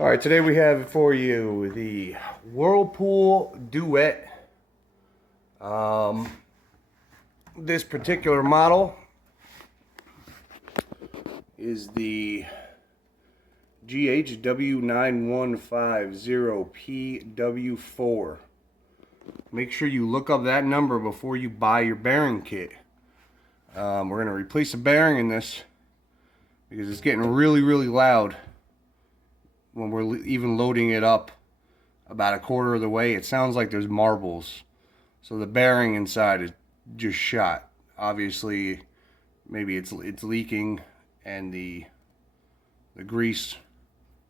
All right, today we have for you the Whirlpool Duet. This particular model is the GHW9150PW4. Make sure you look up that number before you buy your bearing kit. We're going to replace a bearing in this because it's getting really loud when we're even loading it up about a quarter of the way. It sounds like there's marbles. So the bearing inside is just shot. Obviously, maybe it's leaking and the grease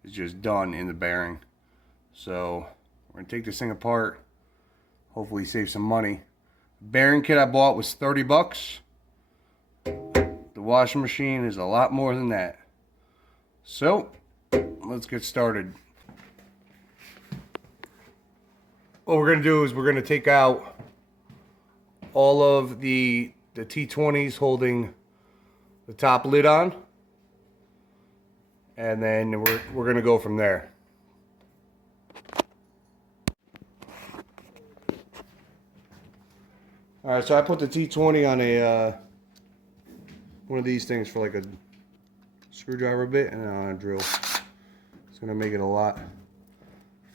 is just done in the bearing. So we're gonna take this thing apart, hopefully save some money. The bearing kit I bought was 30 bucks. The washing machine is a lot more than that. So let's get started. What we're gonna do is we're gonna take out all of the T20s holding the top lid on, and then we're gonna go from there. All right, so I put the T20 on a one of these things for like a screwdriver bit and on a drill. It's gonna make it a lot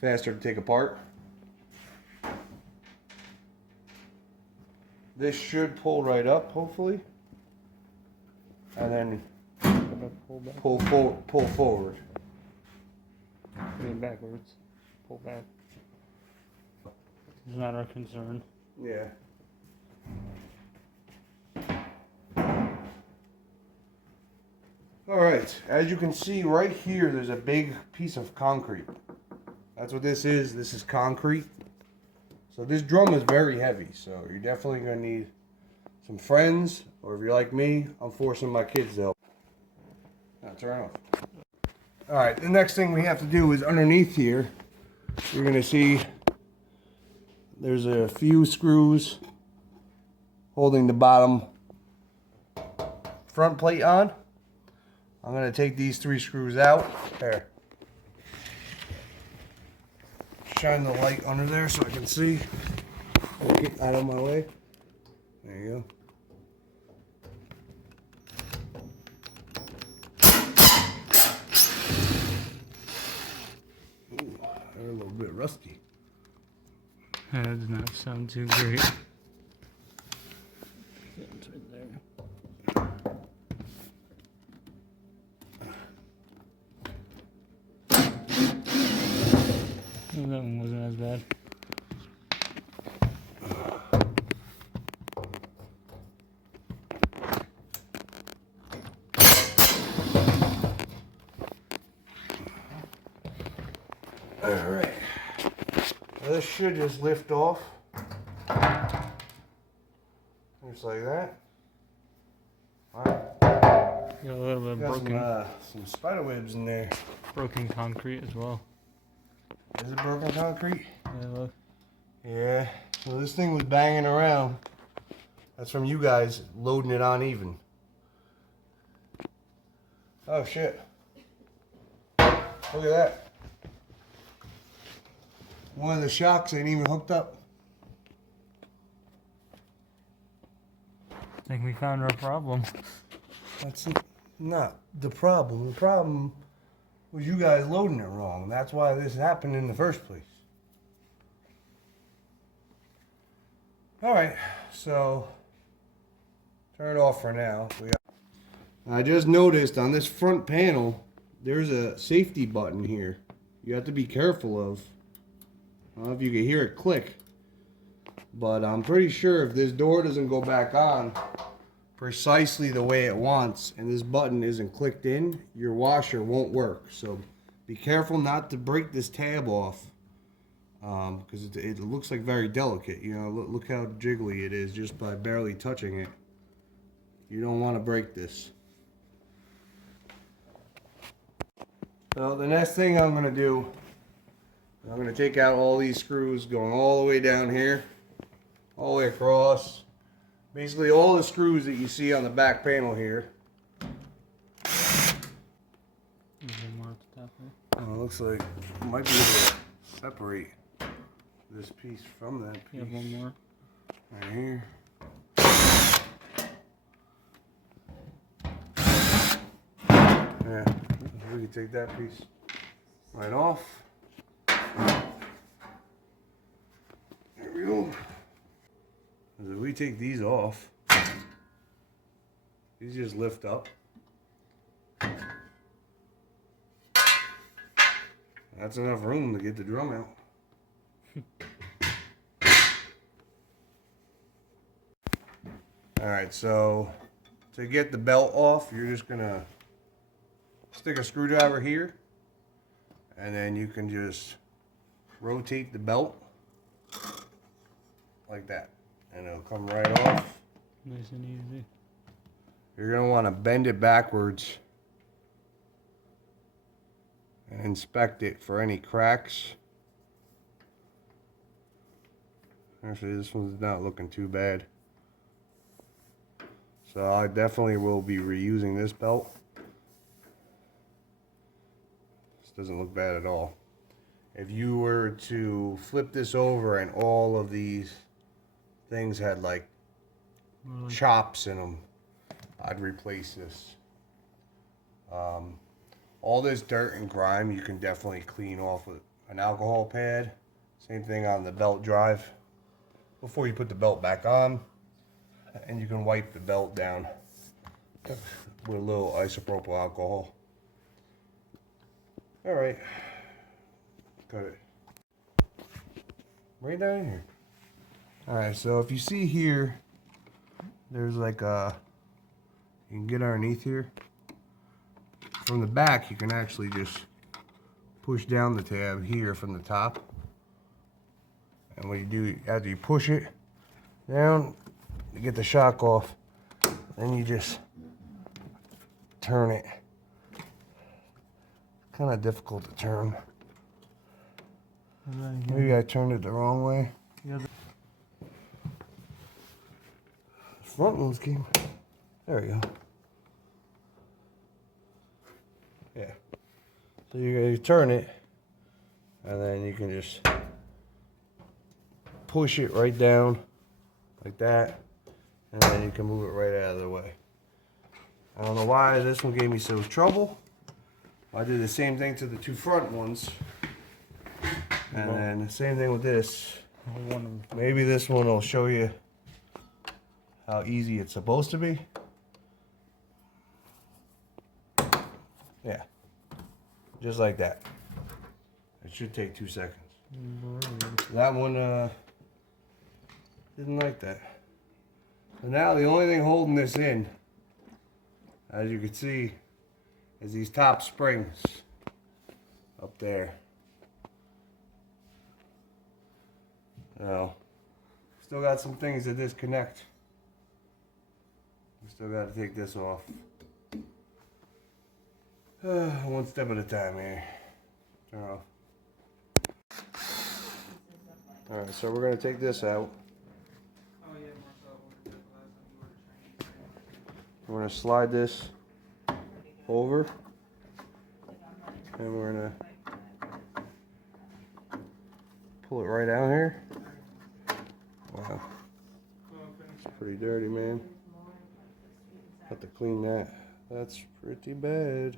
faster to take apart. This should pull right up, hopefully, and then pull forward. Lean backwards. Pull back. It's not our concern. Yeah. Alright, as you can see right here, there's a big piece of concrete. That's what this is. This is concrete. So this drum is very heavy, so you're definitely going to need some friends, or if you're like me, I'm forcing my kids to help. Now turn off. Alright, the next thing we have to do is underneath here, you're going to see there's a few screws holding the bottom front plate on. I'm going to take these 3 screws out. There. Shine the light under there so I can see. Get out of my way. There you go. Ooh, they're a little bit rusty. That does not sound too great. It's right there. Oh, that one wasn't as bad. Alright. This should just lift off. Just like that. Alright. Got a little bit of Got some spider webs in there. broken concrete as well. Is it broken concrete? Yeah, look. Yeah. Well, this thing was banging around. That's from you guys loading it on even. Oh shit. Look at that. One of the shocks ain't even hooked up. I think we found our problem. That's not the problem. The problem was you guys loading it wrong. That's why this happened in the first place. Alright, so turn it off for now. I just noticed on this front panel there's a safety button here. You have to be careful of. I don't know if you can hear it click, but I'm pretty sure if this door doesn't go back on precisely the way it wants and this button isn't clicked in, your washer won't work. So be careful not to break this tab off, because it looks like very delicate. You know, look how jiggly it is just by barely touching it. You don't want to break this. So the next thing I'm going to do, I'm going to take out all these screws going all the way down here, all the way across. Basically all the screws that you see on the back panel here. These are marked top there. Oh, it looks like I might be able to separate this piece from that piece. You have one more. Right here. Yeah, we can take that piece right off. There we go. As we take these off, these just lift up. That's enough room to get the drum out. Alright, so to get the belt off, you're just gonna stick a screwdriver here, and then you can just rotate the belt like that, and it'll come right off. Nice and easy. You're gonna want to bend it backwards and inspect it for any cracks. Actually, this one's not looking too bad. So I definitely will be reusing this belt. This doesn't look bad at all. If you were to flip this over and all of these things had like chops in them, I'd replace this. All this dirt and grime you can definitely clean off with an alcohol pad. Same thing on the belt drive before you put the belt back on. And you can wipe the belt down with a little isopropyl alcohol. Alright. Cut it. Right down here. Alright, so if you see here, there's like a, you can get underneath here. From the back, you can actually just push down the tab here from the top. And what you do, after you push it down, to get the shock off, then you just turn it. Kind of difficult to turn. Maybe I turned it the wrong way. The front ones came. There we go. Yeah. So you turn it, and then you can just push it right down like that. And then you can move it right out of the way. I don't know why this one gave me so much trouble. I did the same thing to the two front ones. And then the same thing with this. Maybe this one will show you how easy it's supposed to be. Yeah. Just like that. It should take 2 seconds. That one didn't like that. So now the only thing holding this in, as you can see, is these top springs up there. Now, still got some things to disconnect. We still got to take this off. One step at a time here. Turn off. Alright, so we're going to take this out. We're going to slide this over, and we're going to pull it right down here. Wow, it's pretty dirty, man. Have to clean that. That's pretty bad.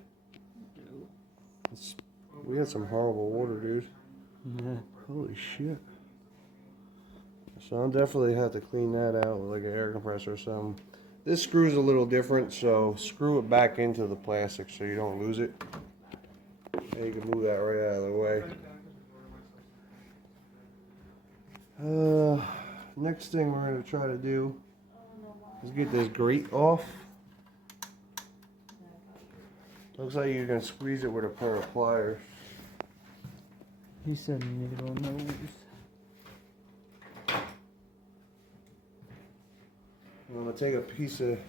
We had some horrible water, dude. Yeah. Holy shit. So I'll definitely have to clean that out with like an air compressor or something. This screw's a little different, so screw it back into the plastic so you don't lose it. And you can move that right out of the way. Next thing we're going to try to do is get this grate off. Looks like you're going to squeeze it with a pair of pliers. He said needle nose. I'm going to take a piece of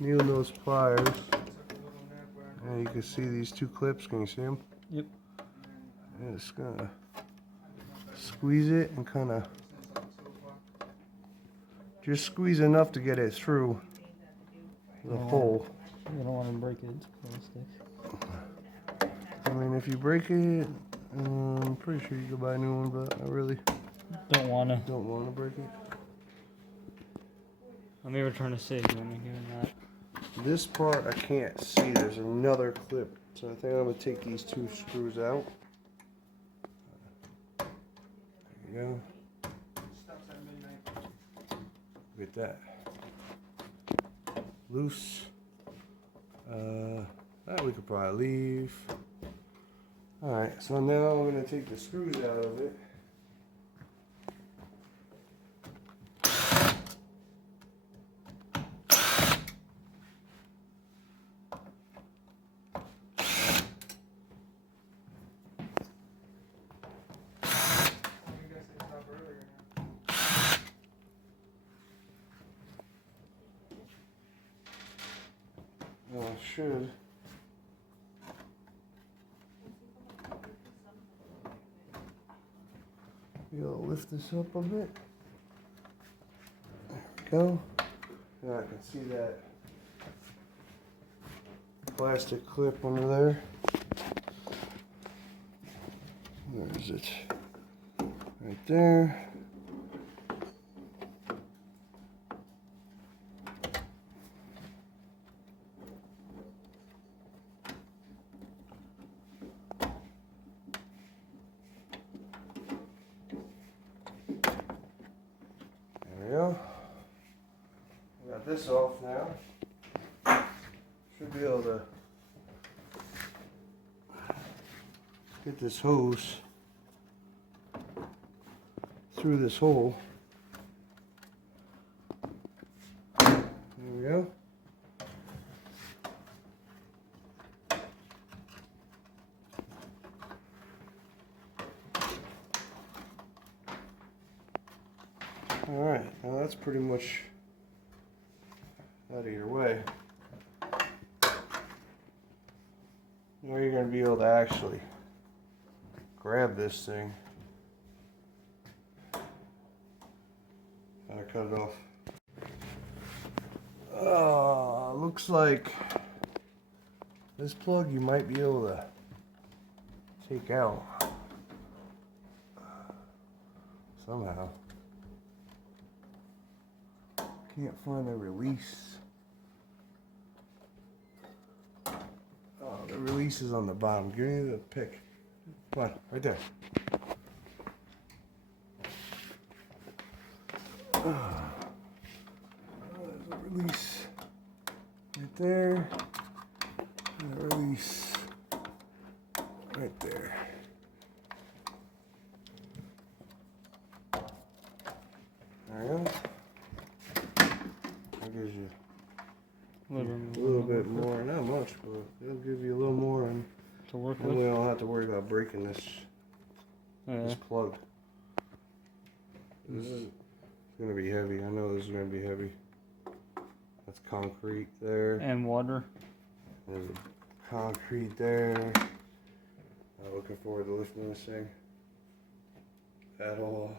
needle nose pliers, and you can see these two clips. Can you see them? Yep. And it's going to squeeze it and kind of just squeeze enough to get it through the hole. You don't want to break it, it's plastic. I mean, if you break it, I'm pretty sure you could buy a new one, but I really Don't wanna. don't want to break it. Let me return to save you when you're doing that. This part I can't see. There's another clip, so I think I'm gonna take these two screws out. There you go. Look at that. Loose. That we could probably leave. Alright, so now I'm gonna take the screws out of it. Well, I should. You'll lift this up a bit. There we go. Now I can see that plastic clip under there. Where is it? Right there. Got this off now. Should be able to get this hose through this hole. There we go. Alright, now that's pretty much out of your way. Now you're going to be able to actually grab this thing. Gotta cut it off. Looks like this plug you might be able to take out somehow. Can't find the release. Oh, the release is on the bottom. Give me the pick. Come on, right there. There's a release right there. And a release right there. There we go. That gives you a little bit more, not much, but it'll give you a little more, and To work then we with? don't have to worry about breaking this plug. This is gonna be heavy. I know this is gonna be heavy. That's concrete there. And water. There's a concrete there. I'm looking forward to lifting this thing at all.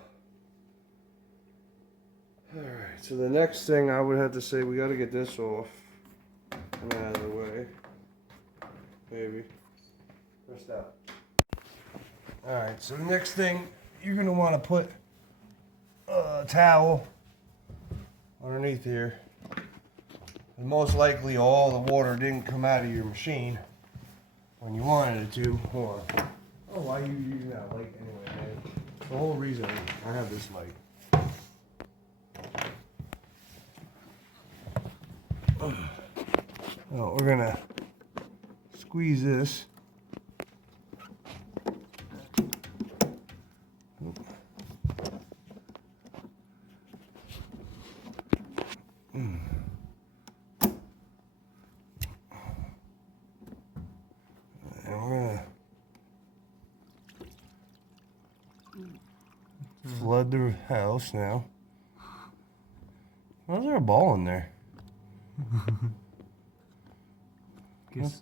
Alright, so the next thing I would have to say, we got to get this off and out of the way. Maybe. Pressed out. Alright, so the next thing, you're going to want to put a towel underneath here. And most likely all the water didn't come out of your machine when you wanted it to. Or, oh, why are you using that light anyway, man? The whole reason I have this light. Oh, we're gonna squeeze this. And we're gonna flood the house now. Why is there a ball in there? Guess.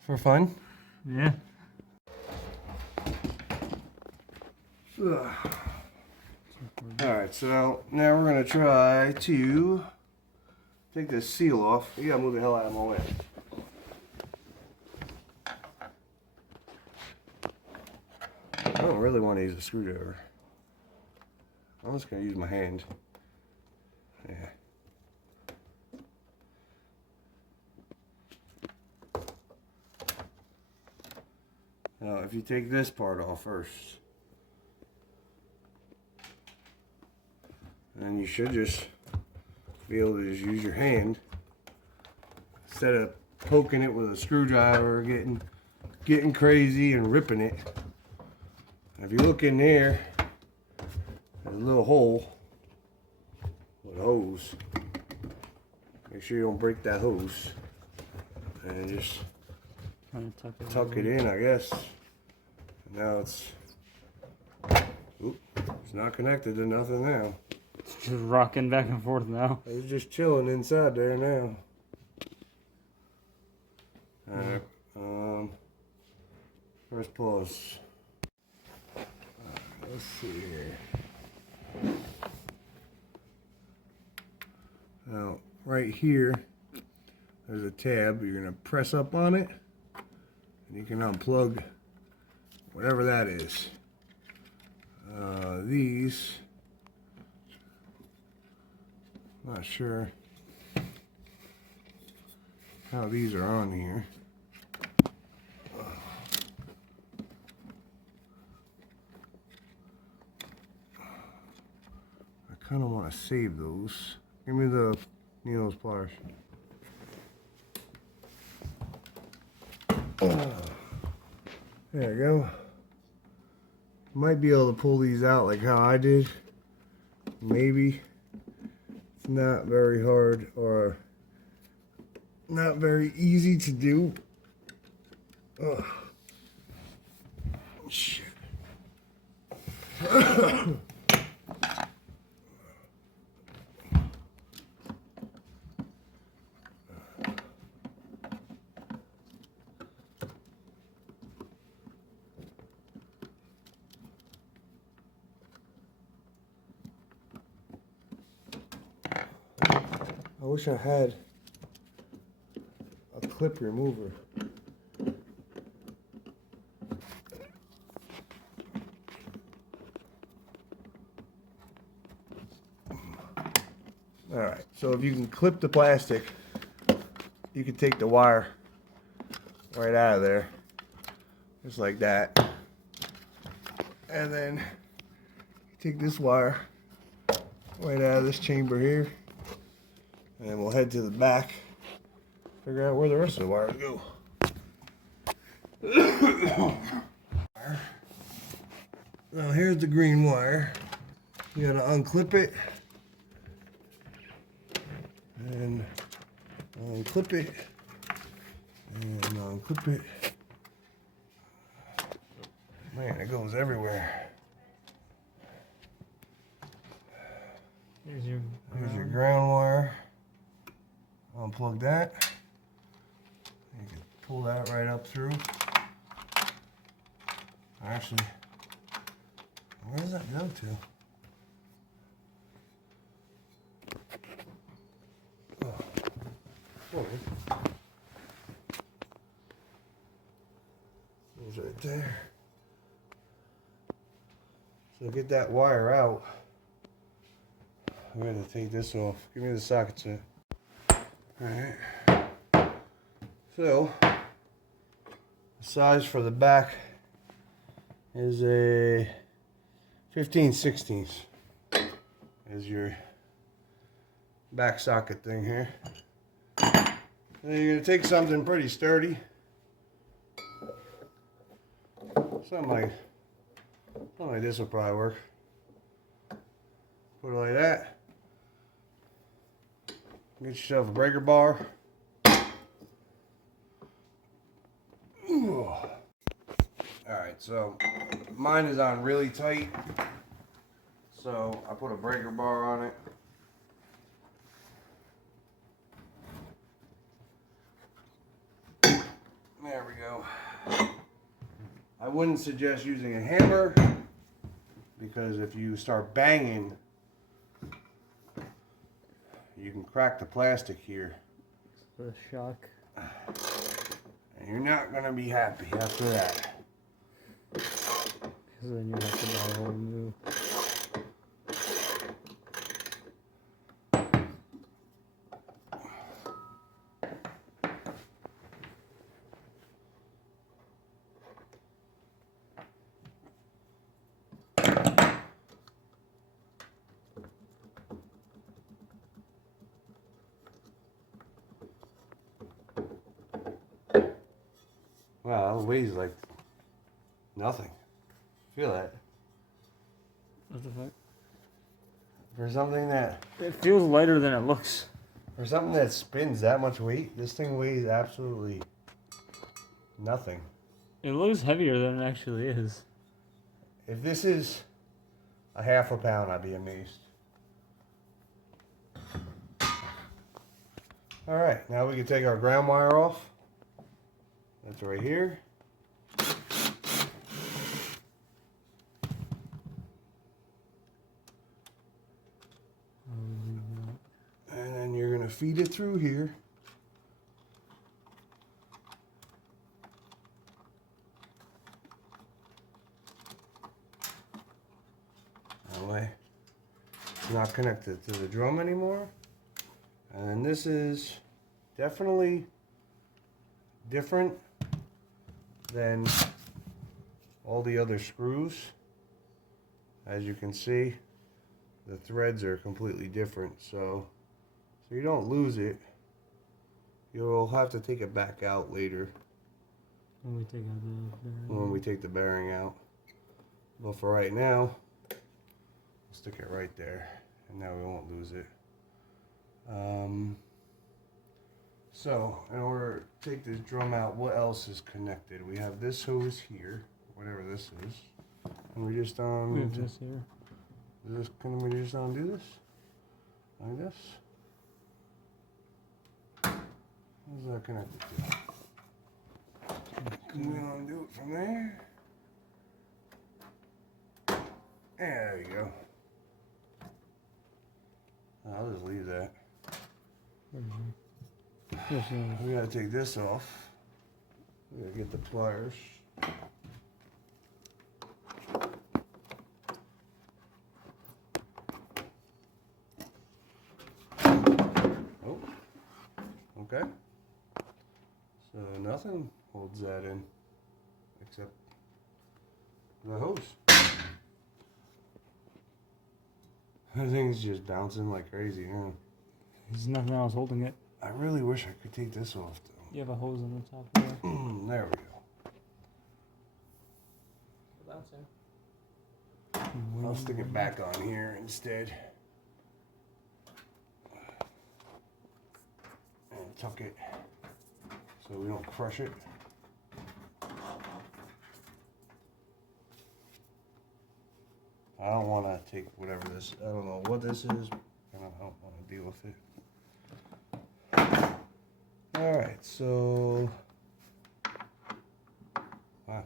For fun? Yeah. Alright, so now we're going to try to take this seal off. You gotta move the hell out of my way. don't really want to use a screwdriver. I'm just going to use my hand. Yeah. Now, if you take this part off first, then you should just be able to just use your hand instead of poking it with a screwdriver, getting crazy and ripping it. And if you look in there, there's a little hole with a hose. Make sure you don't break that hose. And just tuck it in, I guess. Now it's not connected to nothing now. It's just rocking back and forth now. It's just chilling inside there now. Alright, press pause. Let's see here. Now, right here, there's a tab. You're going to press up on it, and you can unplug whatever that is. These, not sure how these are on here. I kind of want to save those. Give me the needles pliers. There we go. Might be able to pull these out like how I did. Maybe. It's not very hard or not very easy to do. Ugh. Shit. I wish I had a clip remover. Alright, so if you can clip the plastic, you can take the wire right out of there, just like that. And then you take this wire right out of this chamber here, and then we'll head to the back, figure out where the rest of the wires go. Now here's the green wire. You gotta unclip it and unclip it and unclip it. Man, it goes everywhere. Here's your ground wire. Unplug that. You can pull that right up through. Actually, where does that go to? Oh, goes right there. So get that wire out. I'm going to take this off. Give me the socket set. Alright. So, the size for the back is a 15/16 is your back socket thing here. Then you're going to take something pretty sturdy. Something like this will probably work. Put it like that. Get yourself a breaker bar. Alright, so mine is on really tight. So I put a breaker bar on it. There we go. I wouldn't suggest using a hammer because if you start banging, you can crack the plastic here. The shock. And you're not going to be happy after that. Because then you have to buy a whole new. Wow, that weighs like nothing. Feel that? What the fuck? For something that It feels lighter than it looks. For something that spins that much weight, this thing weighs absolutely nothing. It looks heavier than it actually is. If this is a half a pound, I'd be amazed. All right, now we can take our ground wire off. That's right here. And then you're gonna feed it through here. That way it's not connected to the drum anymore. And then this is definitely different than all the other screws. As you can see, the threads are completely different, so you don't lose it. You'll have to take it back out later When we take out the bearing. when we take the bearing out. But for right now, we'll stick it right there, and now we won't lose it. So in order to take this drum out, what else is connected? We have this hose here, whatever this is, and we just We have this here. can we just undo this like this? Where's that connected to? Can we undo it from there? Yeah, there you go. I'll just leave that. We gotta take this off. We gotta get the pliers. Oh, okay. So nothing holds that in except the hose. The thing's just bouncing like crazy, huh? There's nothing else holding it. I really wish I could take this off though. You have a hose on the top there. There we go. I'll stick it back on here instead. And tuck it so we don't crush it. I don't want to take whatever this, I don't know what this is, and I don't want to deal with it. Alright, so, wow,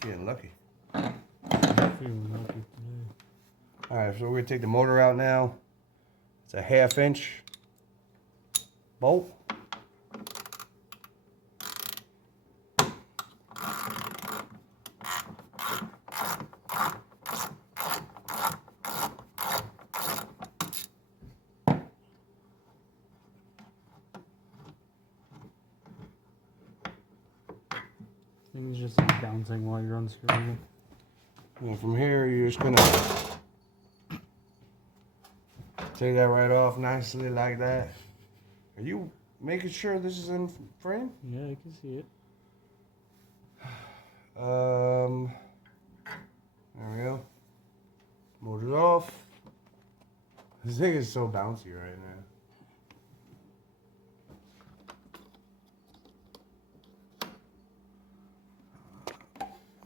getting lucky. Feeling lucky today. Alright, so we're going to take the motor out now. It's a 1/2 inch bolt. Things just bouncing while you're unscrewing. And from here, you're just going to take that right off nicely like that. Are you making sure this is in frame? Yeah, I can see it. There we go. Motor's off. This thing is so bouncy right now.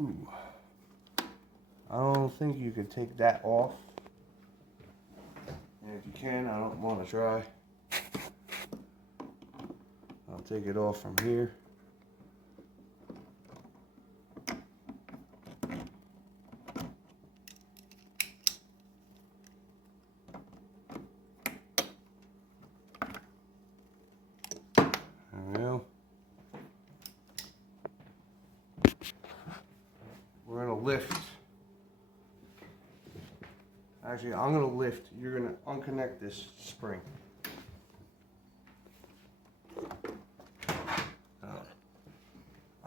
Ooh. I don't think you could take that off. And if you can, I don't want to try. I'll take it off from here. There we go. we're gonna lift. Actually, I'm gonna lift. You're gonna unconnect this spring.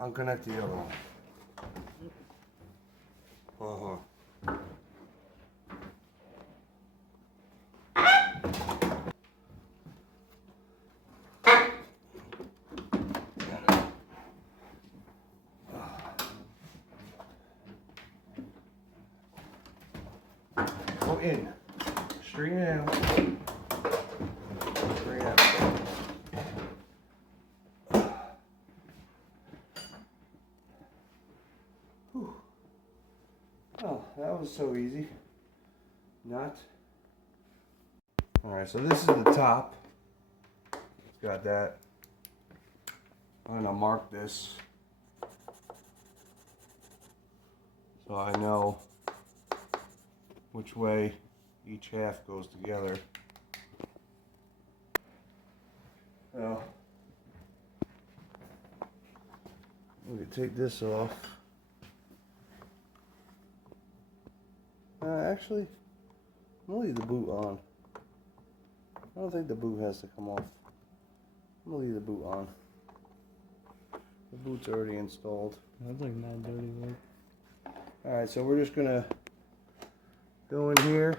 Unconnect the other one. Go in. Straighten it out. Straighten it out. Whew. Oh, that was so easy. Not. Alright, so this is the top. It's got that. I'm gonna mark this so I know which way each half goes together. So we can take this off. Actually, I'm gonna leave the boot on. I don't think the boot has to come off. I'm gonna leave the boot on. The boot's already installed. That's like mad dirty work. Alright, so we're just gonna go in here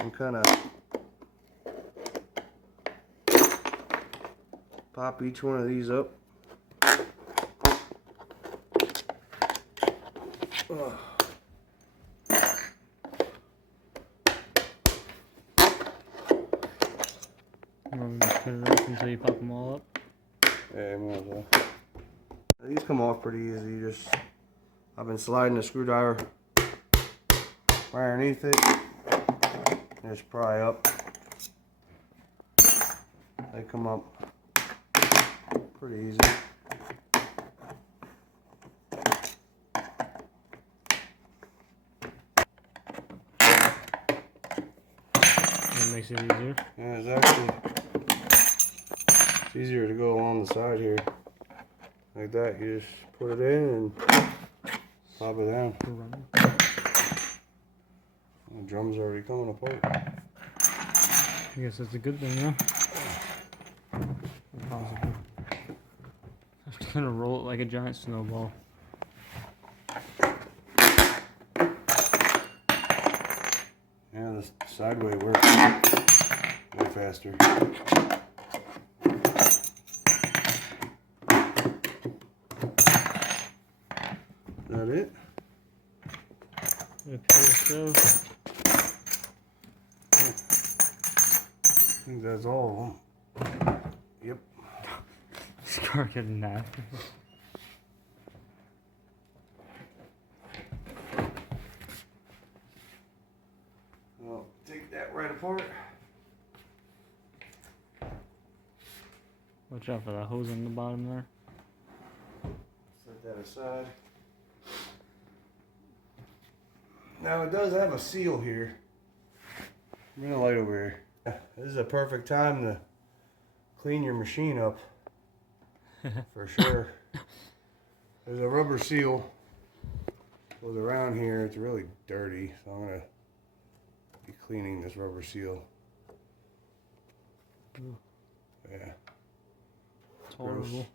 and kind of pop each one of these up. Ugh. You want me to put it up until you pop them all up? Yeah, might as well. These come off pretty easy. I've been sliding the screwdriver right underneath it. Just pry up. They come up pretty easy. That makes it easier. Yeah, it's easier to go along the side here. Like that, you just put it in and pop it down. The drum's already coming apart. I guess that's a good thing, though. Possible. I'm just gonna roll it like a giant snowball. Yeah, the sideway works way faster. Is that it? It appears so. I think that's all of them. Yep. Scar getting that. I'll take that right apart. Watch out for that hose on the bottom there. Set that aside. Now it does have a seal here. Bring the light over here. This is a perfect time to clean your machine up. For sure. There's a rubber seal goes around here. It's really dirty, so I'm gonna be cleaning this rubber seal. Ooh. Yeah. It's horrible.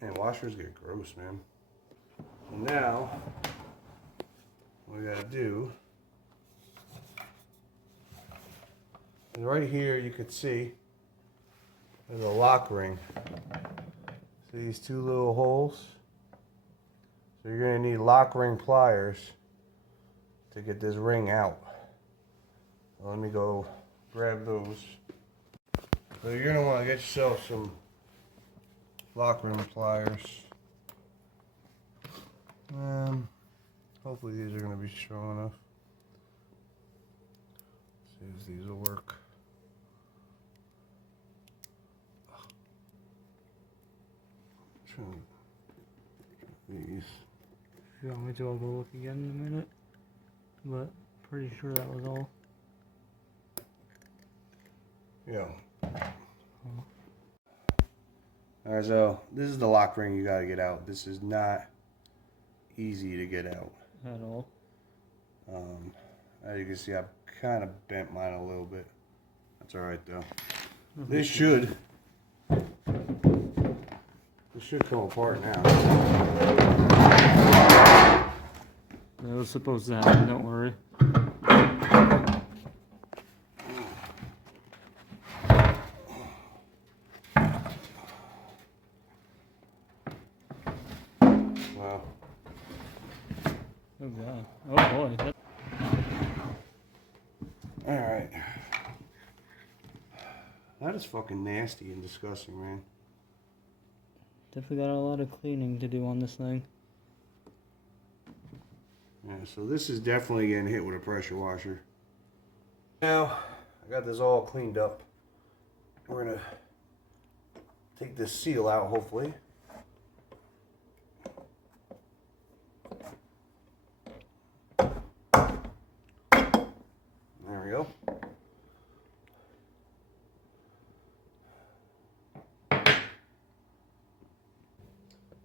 Man, washers get gross, man. And now, what we gotta do is right here you could see there's a lock ring. See these two little holes? So you're gonna need lock ring pliers to get this ring out. So let me go grab those. So you're gonna wanna get yourself some lock ring pliers. Hopefully these are gonna be strong enough. See if these will work. These. You want me to? I'll go look again in a minute. But pretty sure that was all. Yeah. Alright, so this is the lock ring you gotta get out. This is not easy to get out. At all. As you can see, I've kind of bent mine a little bit. That's alright though. This should come apart now. That was supposed to happen, don't worry. Wow. Oh god. Oh boy. Alright. That is fucking nasty and disgusting, man. Definitely got a lot of cleaning to do on this thing. Yeah, so this is definitely getting hit with a pressure washer. Now, I got this all cleaned up. We're gonna take this seal out, hopefully. There we go.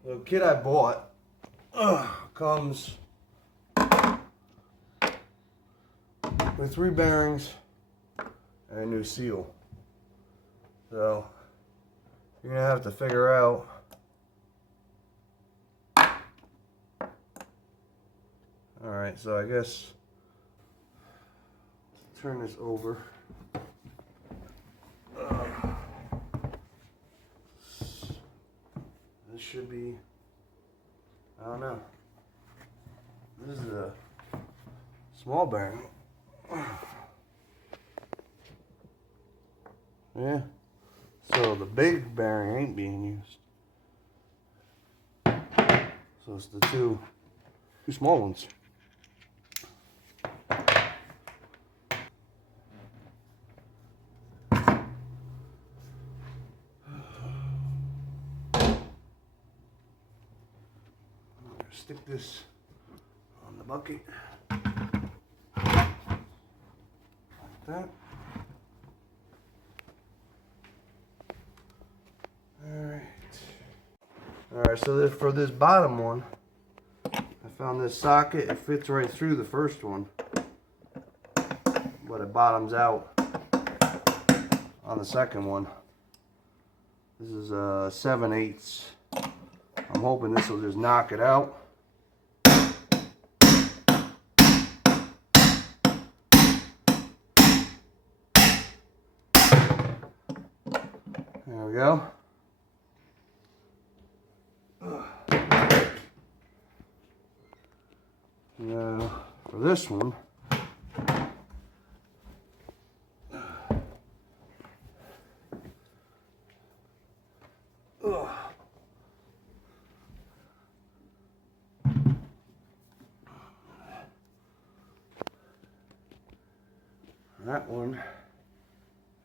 The kit I bought comes with 3 bearings and a new seal. So you're gonna have to figure out alright, so I guess turn this over. This should be, I don't know. This is a small bearing. Yeah. So the big bearing ain't being used. So it's the two small ones. Stick this on the bucket like that. Alright, so for this bottom one, I found this socket. It fits right through the first one, but it bottoms out on the second one. This is 7/8. I'm hoping this will just knock it out. There we go. Now, for this one, that one,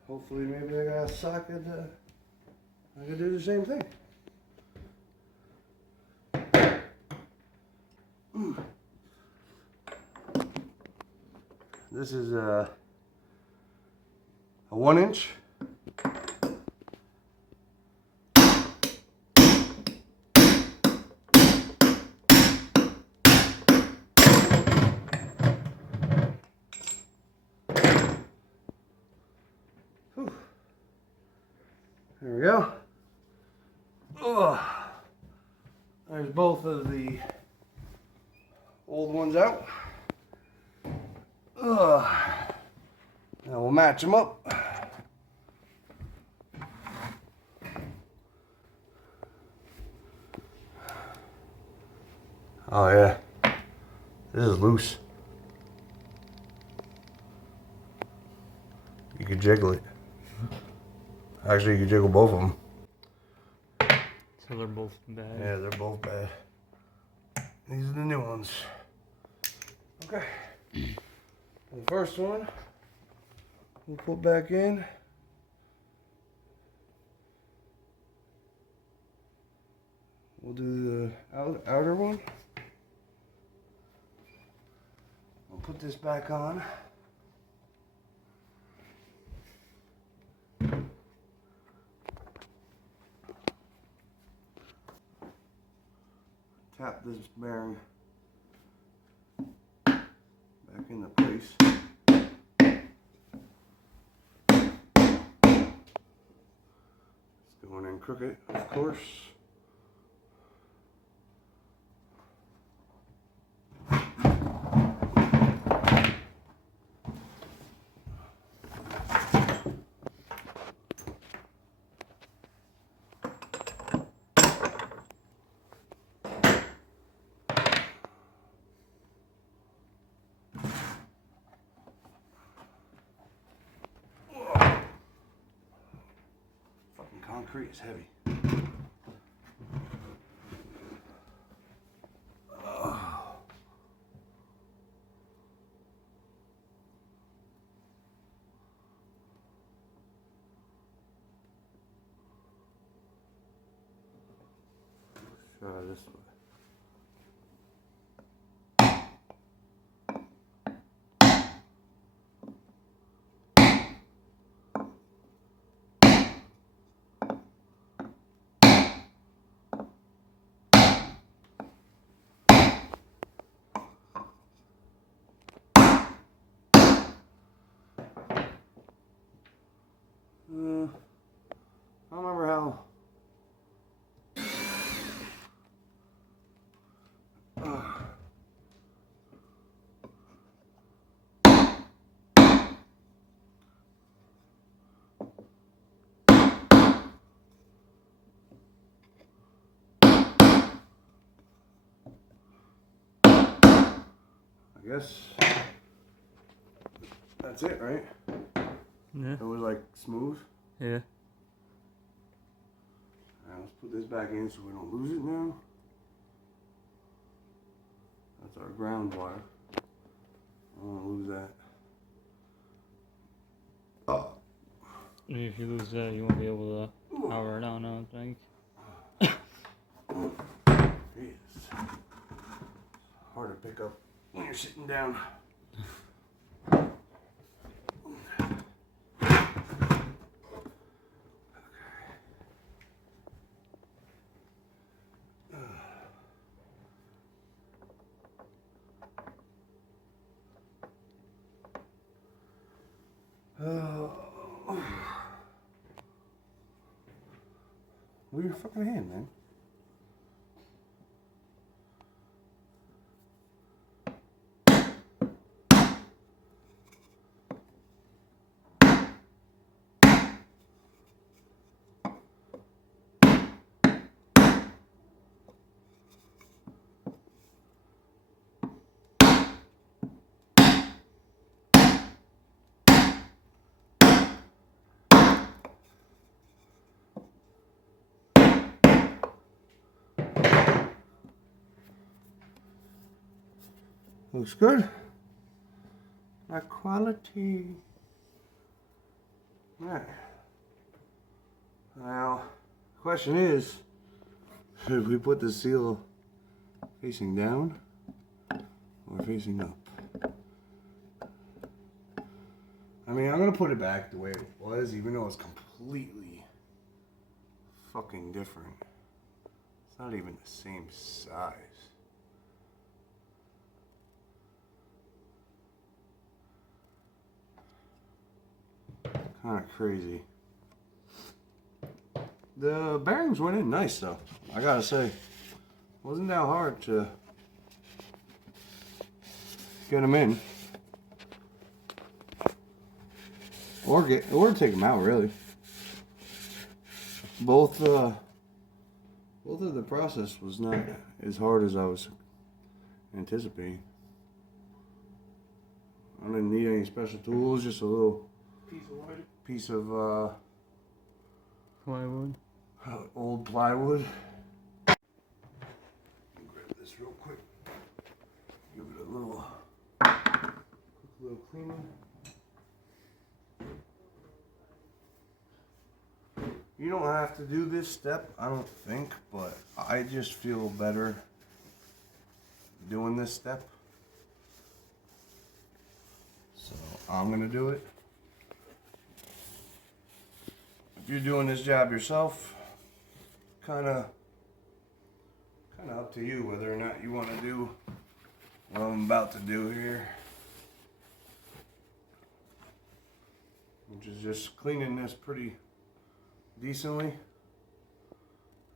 hopefully maybe I got a socket I can do the same thing. This is a 1-inch. Whew. There we go. There's both of the old ones out. Now we'll match them up. Oh yeah, this is loose. You can jiggle it. Actually, you can jiggle both of them. So they're both bad. Yeah, they're both bad. These are the new ones. Okay. The first one we'll put back in. We'll do the outer one. We'll put this back on. tap this bearing back into place. It's going in crooked, of course. Concrete is heavy. Try this way. I don't remember how. I guess that's it, right? Yeah. It was like smooth. Yeah. Alright, let's put this back in so we don't lose it now. That's our ground wire. I don't want to lose that. Oh. If you lose that, you won't be able to power it on, I don't think. It's hard to pick up when you're sitting down. Move your fucking hand, man. Looks good. Like quality. Alright. Now, the question is, should we put the seal facing down or facing up? I mean, I'm gonna put it back the way it was, even though it's completely fucking different. It's not even the same size. Kind of crazy. The bearings went in nice though, I gotta say. Wasn't that hard to get them in. Or take them out, really. Both of the process was not as hard as I was anticipating. I didn't need any special tools, just a little piece of Plywood. Old plywood. Grab this real quick. Give it a little cleaning. You don't have to do this step, I don't think, but I just feel better doing this step. So I'm gonna do it. If you're doing this job yourself, kind of kind of up to you whether or not you want to do what I'm about to do here, which is just cleaning this pretty decently,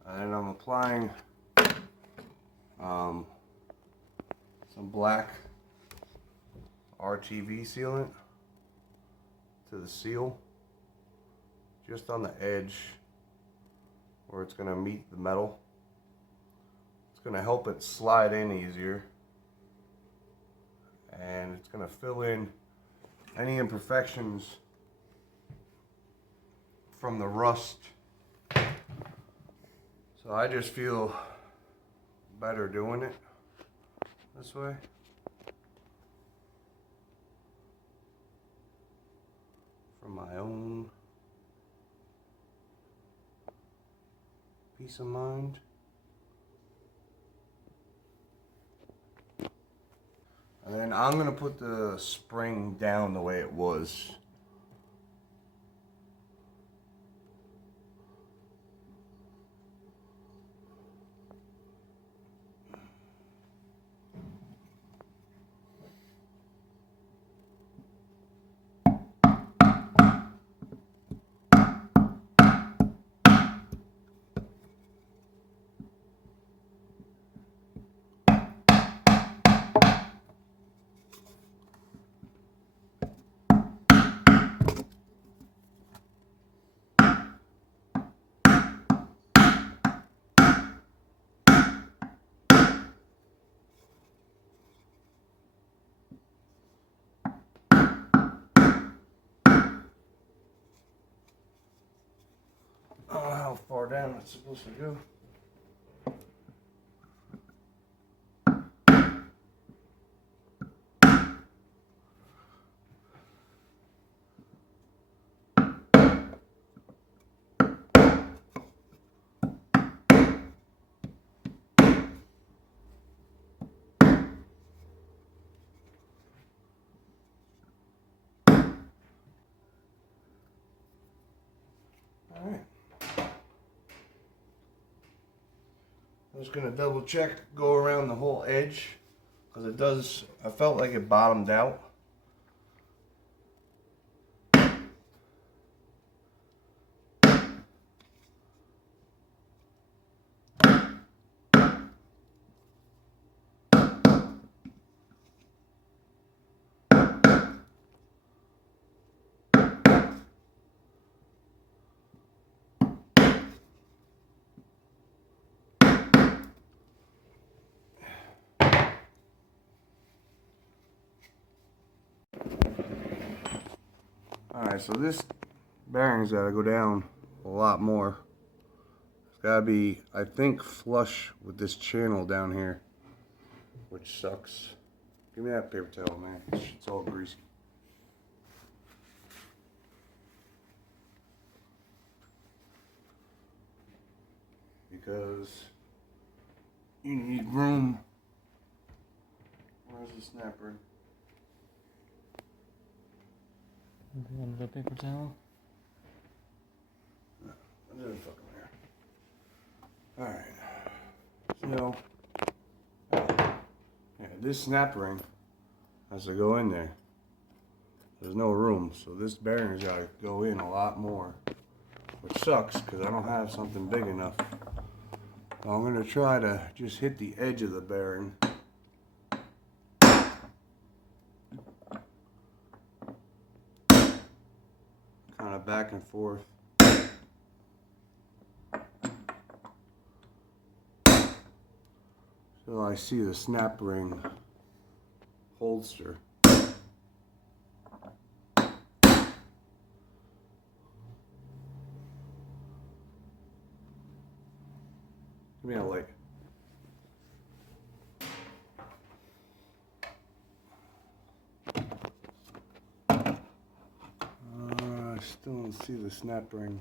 and I'm applying some black RTV sealant to the seal just on the edge where it's going to meet the metal. It's going to help it slide in easier, and it's going to fill in any imperfections from the rust. So I just feel better doing it this way. For my own peace of mind. And then I'm gonna put the spring down the way it was. I don't know how far down it's supposed to go. All right. I'm just gonna double check, go around the whole edge, because it does, I felt like it bottomed out. Alright, so this bearing's got to go down a lot more. It's got to be, I think, flush with this channel down here, which sucks. Give me that paper towel, man. This shit's all greasy. Because you need room. Where's the snapper? Under the paper towel. No, it doesn't fucking matter. Alright. So, yeah, this snap ring has to go in there. There's no room, so this bearing's got to go in a lot more. Which sucks, because I don't have something big enough. So I'm going to try to just hit the edge of the bearing. Kind of back and forth. So I see the snap ring holster. Give me a light. I still don't see the snap ring.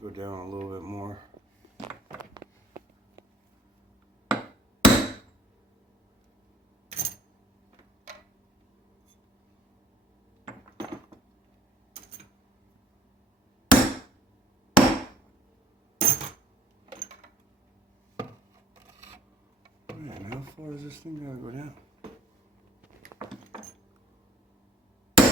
Go down a little bit more. Man, how far is this thing gonna go down? I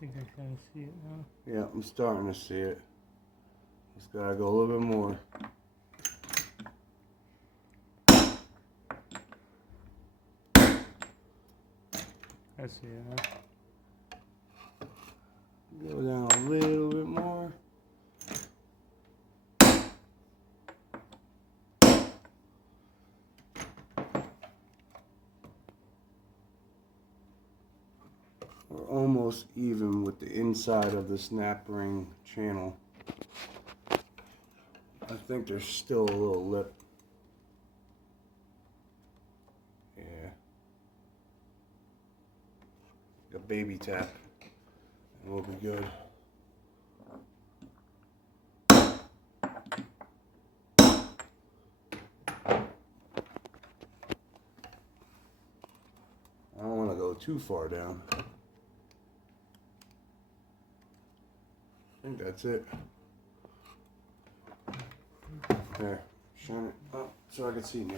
think I kind of see it now. Yeah, I'm starting to see it. Just gotta go a little bit more. I see it now. Go down a little bit more. We're almost even with the inside of the snap ring channel. I think there's still a little lip. Yeah. A baby tap. And we'll be good. I don't want to go too far down. I think that's it. There, shine it up so I can see me.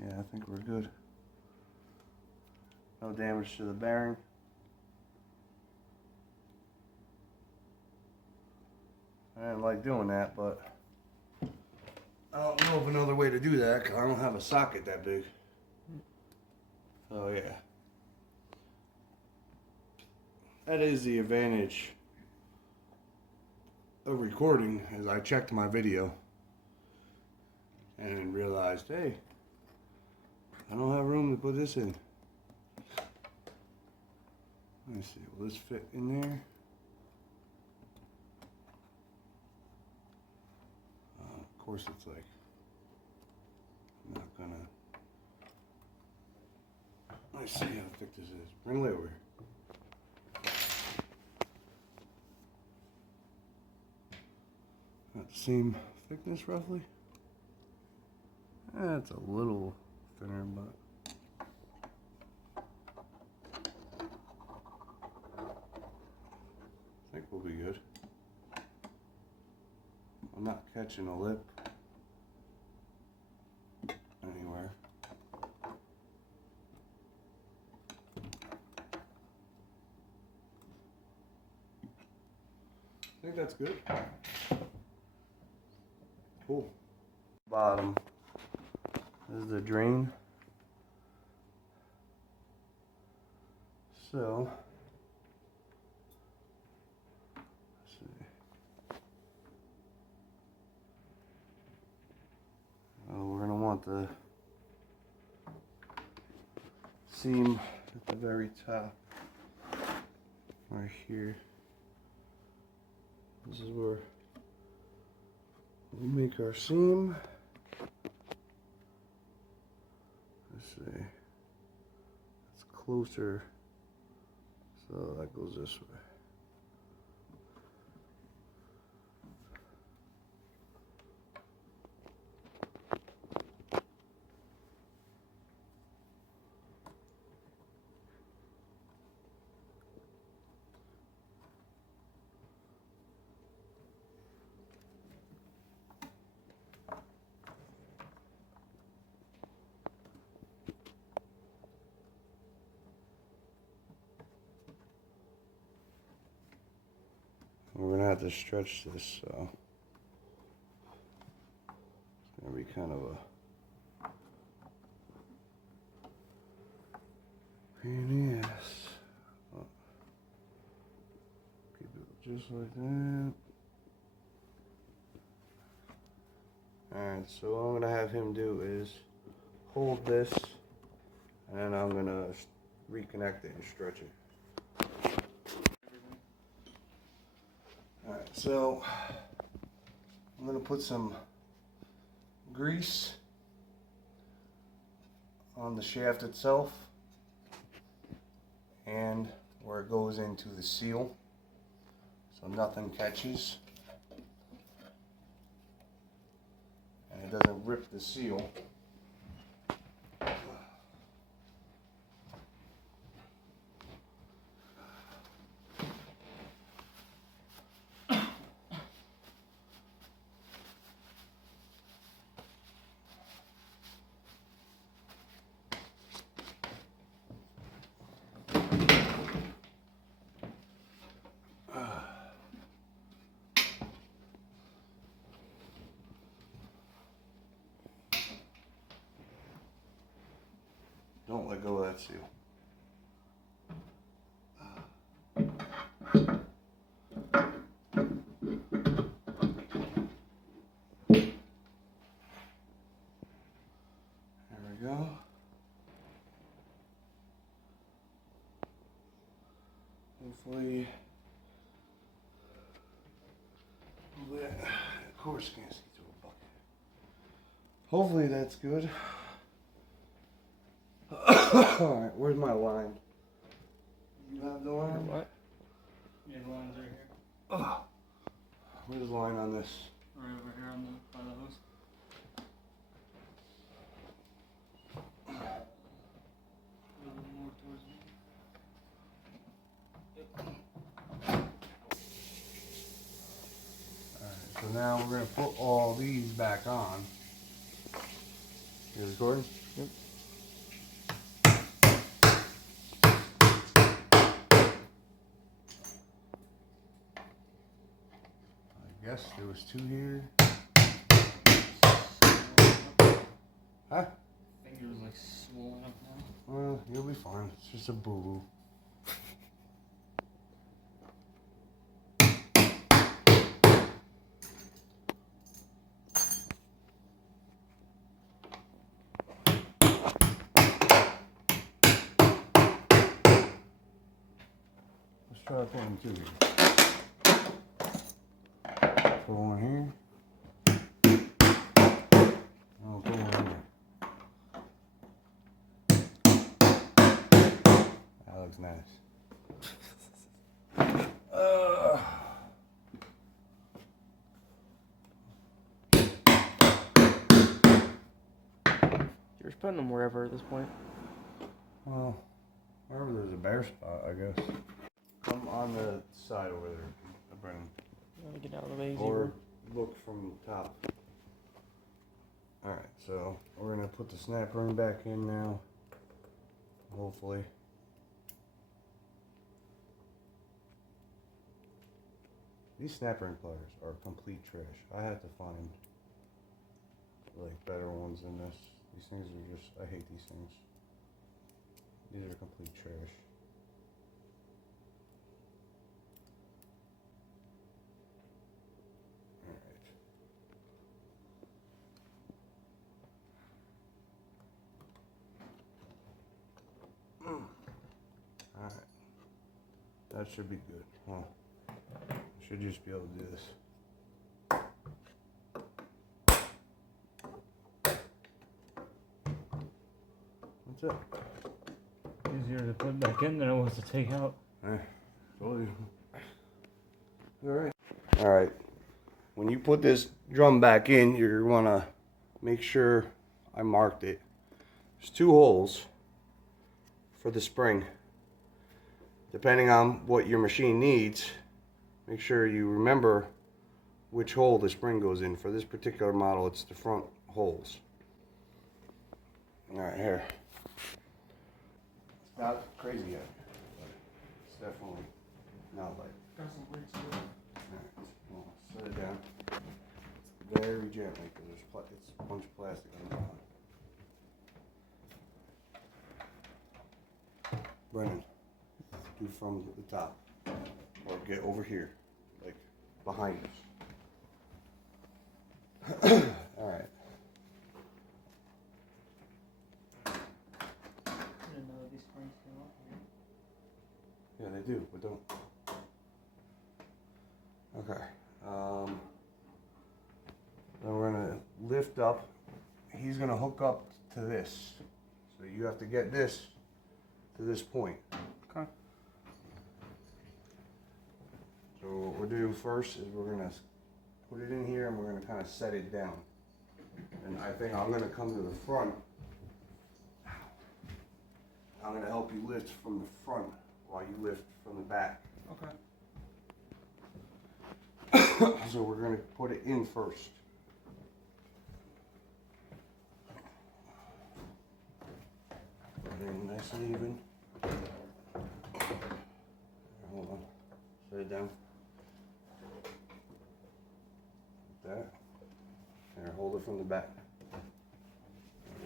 Yeah, I think we're good. No damage to the bearing. I didn't like doing that, but I don't know of another way to do that because I don't have a socket that big. So yeah. That is the advantage of recording, as I checked my video and realized, hey, I don't have room to put this in. Let me see, will this fit in there? Of course it's like, I'm not gonna, let's see how thick this is. Bring it over here. About the same thickness roughly. That's a little thinner, but I think we'll be good. I'm not catching a lip anywhere. I think that's good. Cool. Bottom. This is the drain. So, let's see. Oh, we're gonna want the seam at the very top, right here. This is where we'll make our seam. Let's see. It's closer, so that goes this way. We're gonna have to stretch this, so it's gonna be kind of a pain in the ass. Oh. Keep it just like that. Alright, so what I'm gonna have him do is hold this, and I'm gonna reconnect it and stretch it. Alright, so I'm going to put some grease on the shaft itself and where it goes into the seal so nothing catches and it doesn't rip the seal. Don't let go of that seal. There we go. Hopefully, of course, can't see through a bucket. Hopefully that's good. Alright, where's my line? You have the line? What? Yeah, the line's right here. Ugh. Where's the line on this? Right over here on the by the hose. A little more towards me. Alright, so now we're going to put all these back on. You recording? Yep. I guess there was 2 here. Huh? Finger's like swollen up now. Well, you'll be fine. It's just a boo-boo. Let's try putting 2 here. Put 1 here. I'll put 1 here. That looks nice. You're just putting them wherever at this point. Well, wherever there's a bare spot, I guess. Come on the side over there, Brennan. You want to get out of the way Or easier. look from the top. Alright, so we're going to put the snap ring back in now. Hopefully. These snap ring pliers are complete trash. I had to find like better ones than this. These things are just, I hate these things. These are complete trash. Alright. That should be good. Huh. I should just be able to do this. What's up? Easier to put back in than it was to take out. Told you. Alright. Alright. When you put this drum back in, you're gonna make sure I marked it. There's 2 holes for the spring. Depending on what your machine needs, make sure you remember which hole the spring goes in. For this particular model, it's the front holes. Alright, here. It's not crazy yet, but it's definitely not like. Got some weird stuff. Alright, well, set it down very gently because it's a bunch of plastic on the bottom. Brennan, do from the top, or get over here, like behind us. All right. I didn't know these springs came off here. Yeah, they do, but don't. Okay. Then we're gonna lift up. He's gonna hook up to this, so you have to get this to this point. Okay. So what we'll do first is we're gonna put it in here and we're gonna kind of set it down. And I think I'm gonna come to the front. I'm gonna help you lift from the front while you lift from the back. Okay. So we're gonna put it in first. Put it in nice and even. Hold on. Set it down. Like that. And hold it from the back.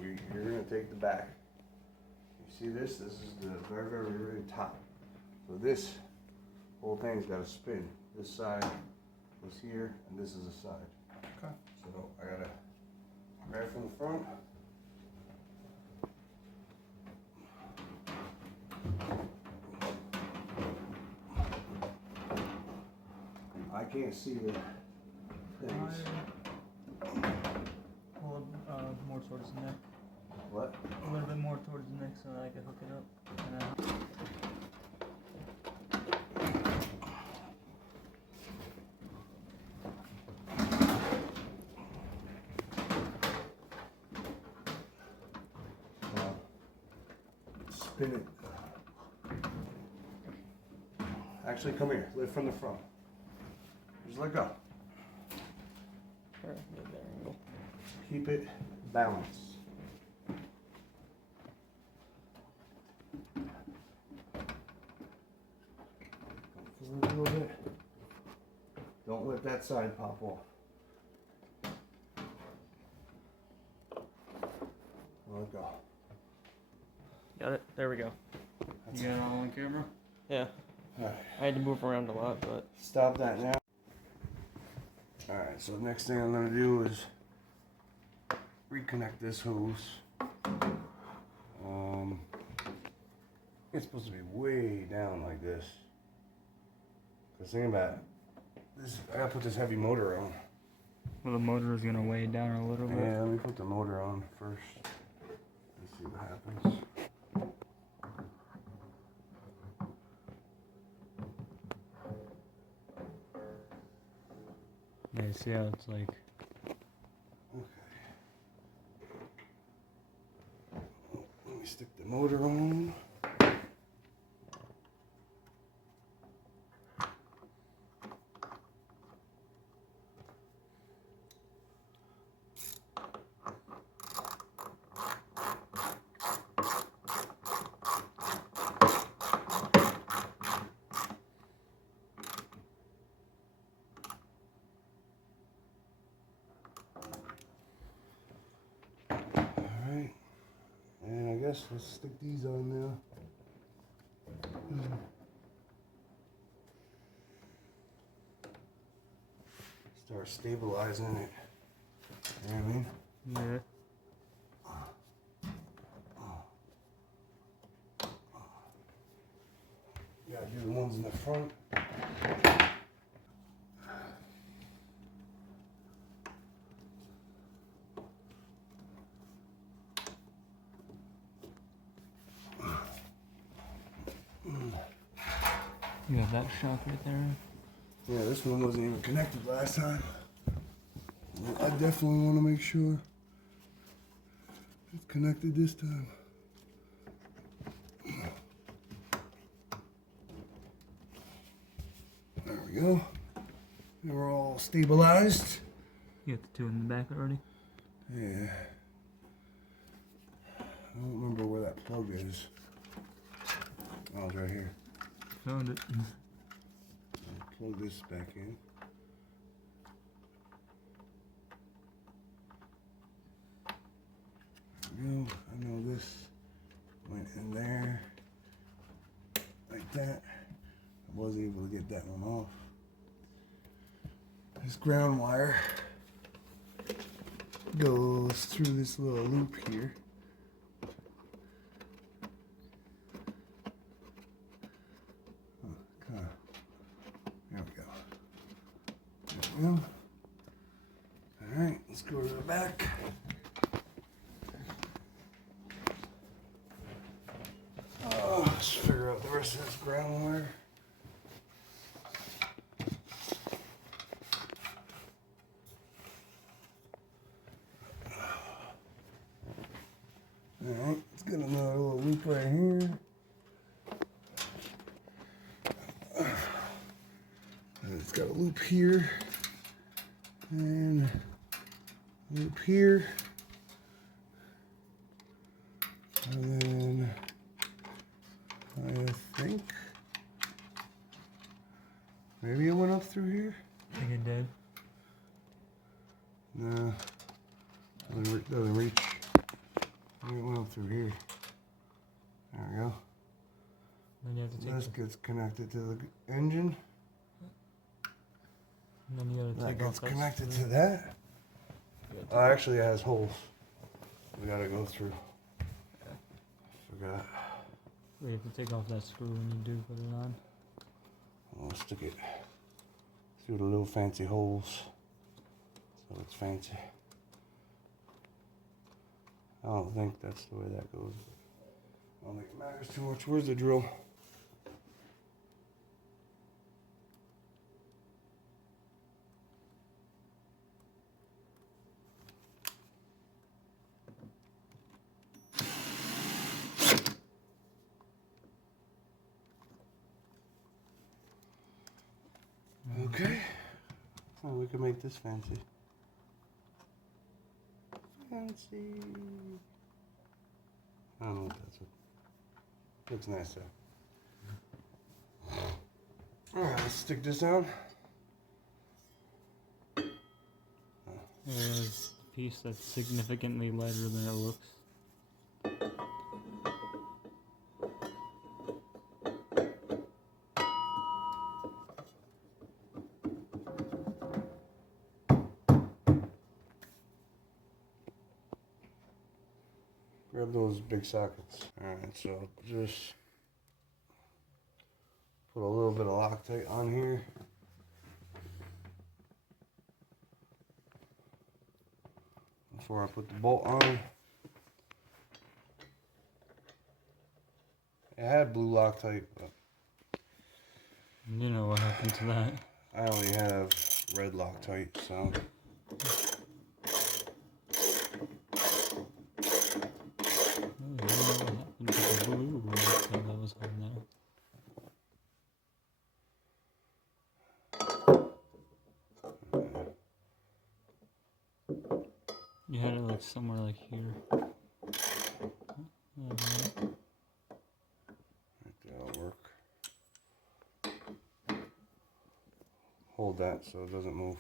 You're gonna take the back. See this? This is the very, very, very top. So this whole thing's got to spin. This side is here, and this is the side. Okay. So I gotta grab from the front. I can't see the things. Pull it more towards the neck. What? A little bit more towards the neck so that I can hook it up. And then Spin it. Actually, come here. Lift from the front. Just let go. Keep it balanced. A little bit. Don't let that side pop off. Let go. Got it. There we go. you got it all on camera? Yeah. Alright. I had to move around a lot, but Stop that now. Alright, so the next thing I'm going to do is reconnect this hose. It's supposed to be way down like this. Cause think about this, I gotta put this heavy motor on. Well, the motor is gonna weigh it down a little bit. Yeah, let me put the motor on first. Let's see what happens. Yeah, see how it's like. Okay. Let me stick the motor on. Alright. And I guess let's stick these on now. Start stabilizing it. You know what I mean? Yeah. You gotta do the ones in the front. You have that shock right there. Yeah, this one wasn't even connected last time. I definitely want to make sure it's connected this time. There we go. And we're all stabilized. You got the two in the back already? Yeah. I don't remember where that plug is. Oh, it's right here. Found it. Plug this back in. There we go. I know this went in there like that. I was able to get that one off. This ground wire goes through this little loop here. There we go. There we go. Alright, let's go to the back. Let's figure out the rest of this ground wire. Alright, let's get another little loop right here. And it's got a loop here. And a loop here. And then I think maybe it went up through here. I think it did. No, doesn't reach. Maybe it went up through here. we go. Then you have to take This gets connected to the engine. and then you gotta That take gets off that connected screw. to that. You gotta Oh, actually, it has holes. We gotta go through. Forgot. you have to take off that screw when you do put it on. I'll stick it through the little fancy holes. So it's fancy. I don't think that's the way that goes. I don't think it matters too much. Where's the drill? Okay. Oh, we can make this fancy. Fancy. I don't know what that's. Looks nice though. Alright, let's stick this on. There's a piece that's significantly lighter than it looks. Grab those big sockets. Alright, so just put a little bit of Loctite on here. Before I put the bolt on. It had blue Loctite, but You know what happened to that. I only have red Loctite, so. You know what happened to the blue Loctite that was on there. You had it like somewhere like here. Alright. That'll work. Hold that so it doesn't move.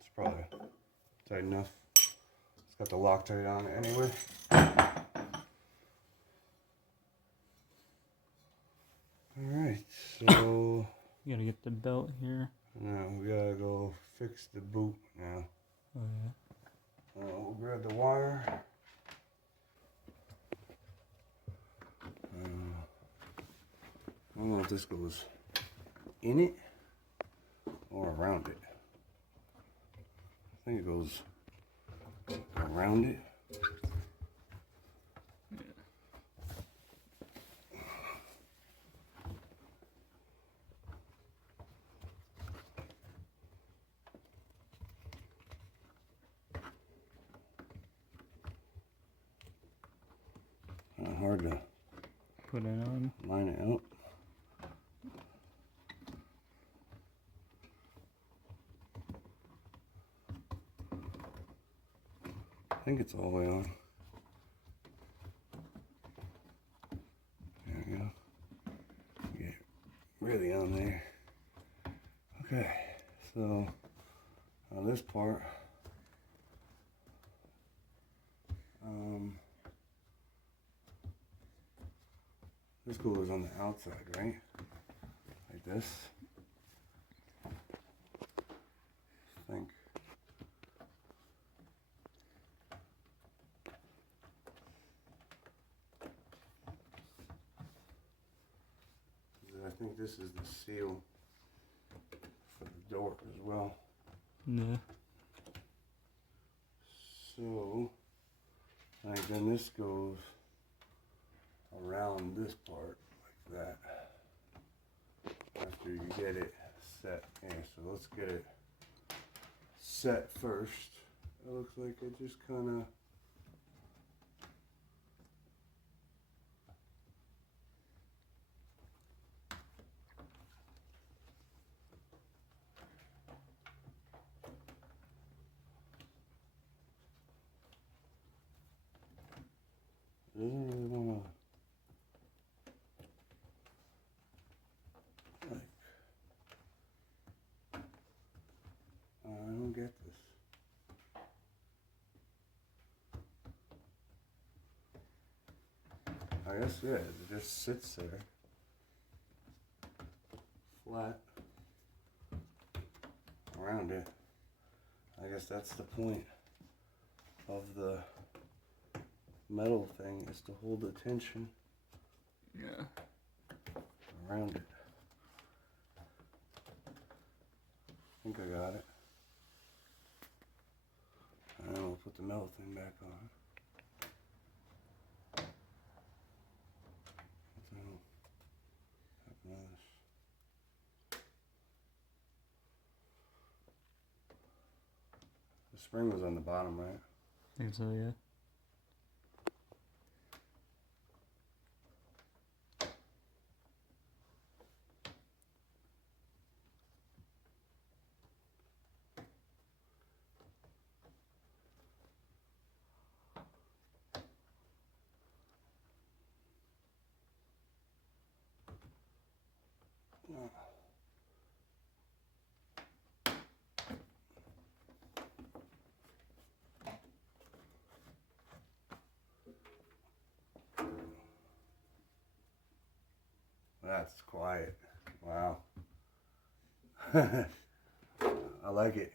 It's probably tight enough. It's got the Loctite on it anyway. Alright, so You gotta get the belt here. now we gotta go fix the boot now. Oh yeah. We'll grab the wire. I don't know if this goes in it or around it. I think it goes around it. Hard to Put it on. line it out. I think it's all the way on. There we go. Get really on there. Okay, so on this part, this goes on the outside, right? Like this. I think. I think this is the seal for the door as well. Yeah. So, like then this goes around this part like that. After you get it set. Yeah, so let's get it set first. It looks like it just kind of. Doesn't really want to. Like, I don't get this. I guess, yeah, it just sits there. Flat. Around it. I guess that's the point of the metal thing, is to hold the tension. Yeah. Around it. I think I got it. And then we'll put the metal thing back on. What the hell happened to this? The spring was on the bottom, right? I think so, yeah. That's quiet. Wow. I like it.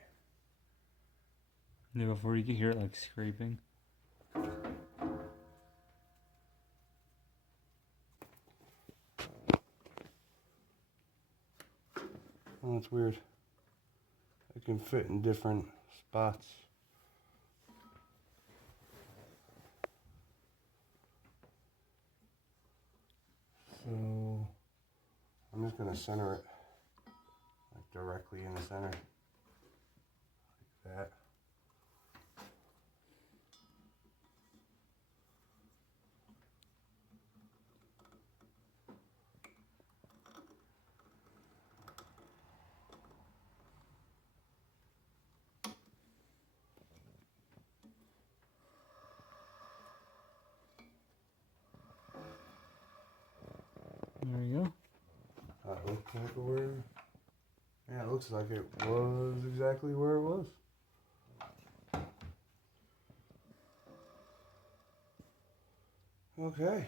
Yeah, before you could hear it like scraping. Oh, that's weird. It can fit in different spots. So I'm just gonna center it like directly in the center, like that. There you go. That looks like where. Yeah, it looks like it was exactly where it was. Okay.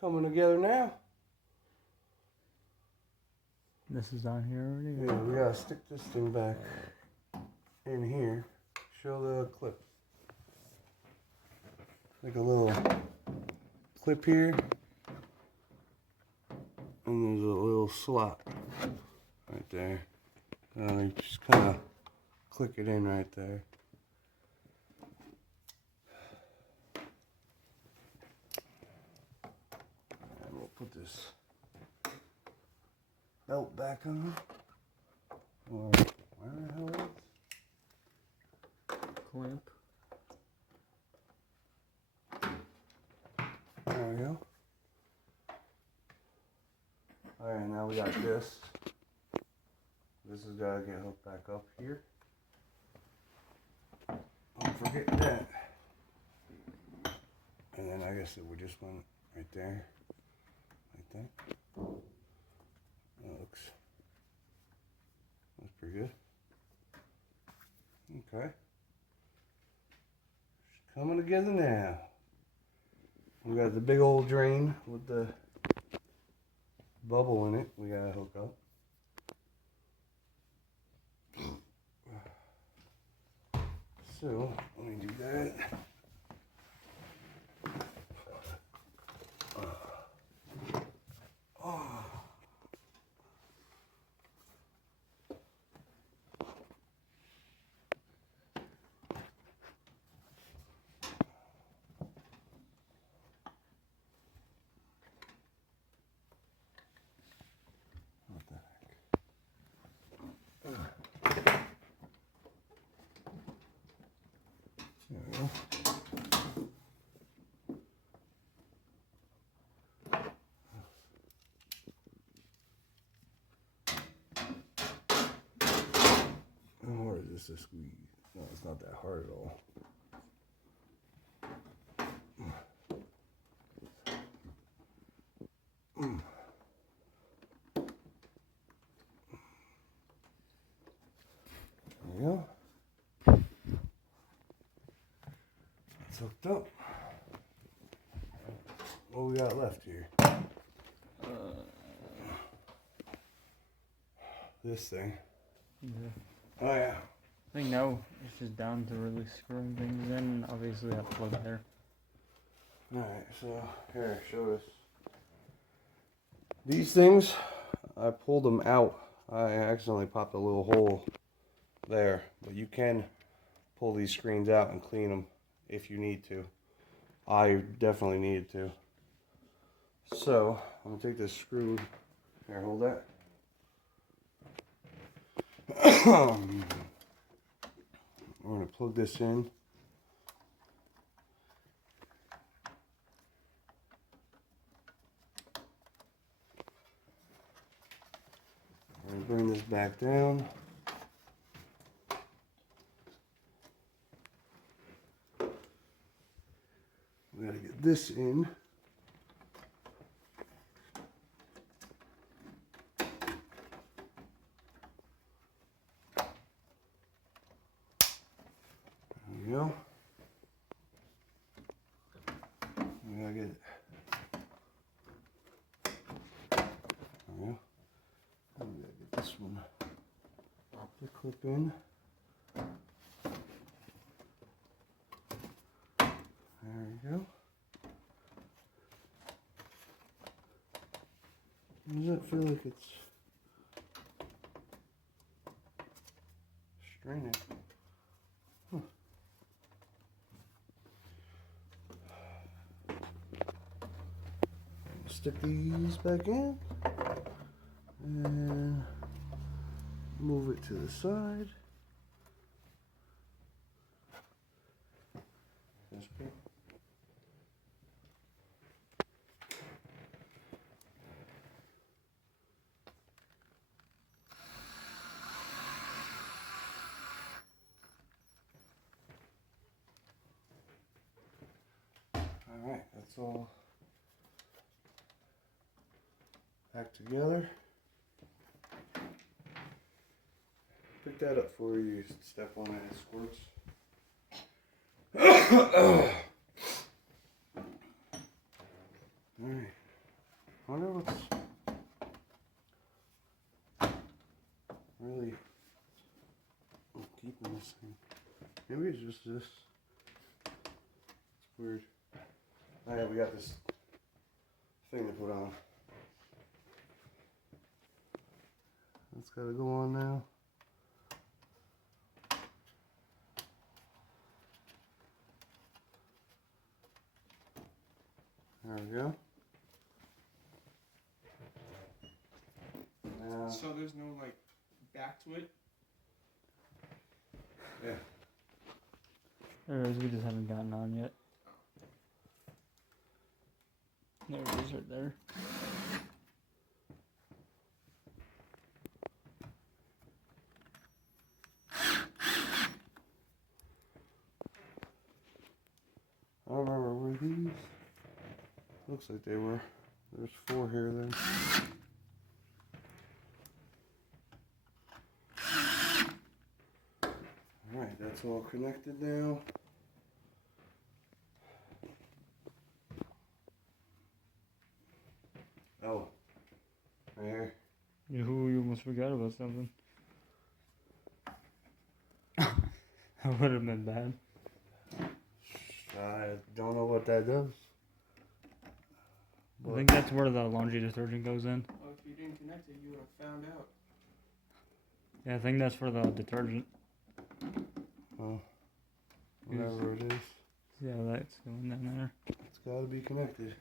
Coming together now. This is on here already? Yeah, we gotta stick this thing back in here. Show the clip. Like a little clip here. And there's a little slot right there. You just kind of click it in right there. And we'll put this belt back on. Or where the hell is it? Clamp. There we go. Alright, now we got this. This has got to get hooked back up here. Don't forget that. And then I guess it would just went right there. Like that. That looks pretty good. Okay. It's coming together now. We got the big old drain with the bubble in it. We gotta hook up. So let me do that. What the heck? There we go. How hard is this to squeeze? No, it's not that hard at all. There we go. It's hooked up. What we got left here? This thing. Yeah. Oh yeah. I think now it's just down to really screwing things in, and obviously that plug there. Alright, so here, show us. These things, I pulled them out. I accidentally popped a little hole there, but you can pull these screens out and clean them if you need to. I definitely needed to. So, I'm gonna take this screw. Here, hold that. We're gonna plug this in. We're gonna bring this back down. We gotta get this in. There we go. We gotta get it. There we go. And we gotta get this one to clip in. There we go. Does that feel like it's straining? Huh. Stick these back in and move it to the side. That's good. Alright, that's all back together. Pick that up for you, step on it, it squirts. Alright, I wonder what's really keeping this thing. Maybe it's just this. It's weird. Oh yeah, we got this thing to put on. That's gotta go on now. There we go. Now, So there's no like back to it. yeah. There it is, we just haven't gotten on yet. There it is right there. I don't remember, were these? Looks like they were. There's 4 here then. Alright, that's all connected now. Oh, right here. You almost forgot about something. That would have been bad. I don't know what that does. I think that's where the laundry detergent goes in. Well, if you didn't connect it, you would have found out. Yeah, I think that's for the detergent. Oh, whatever it is. Yeah, that's going down there. It's got to be connected.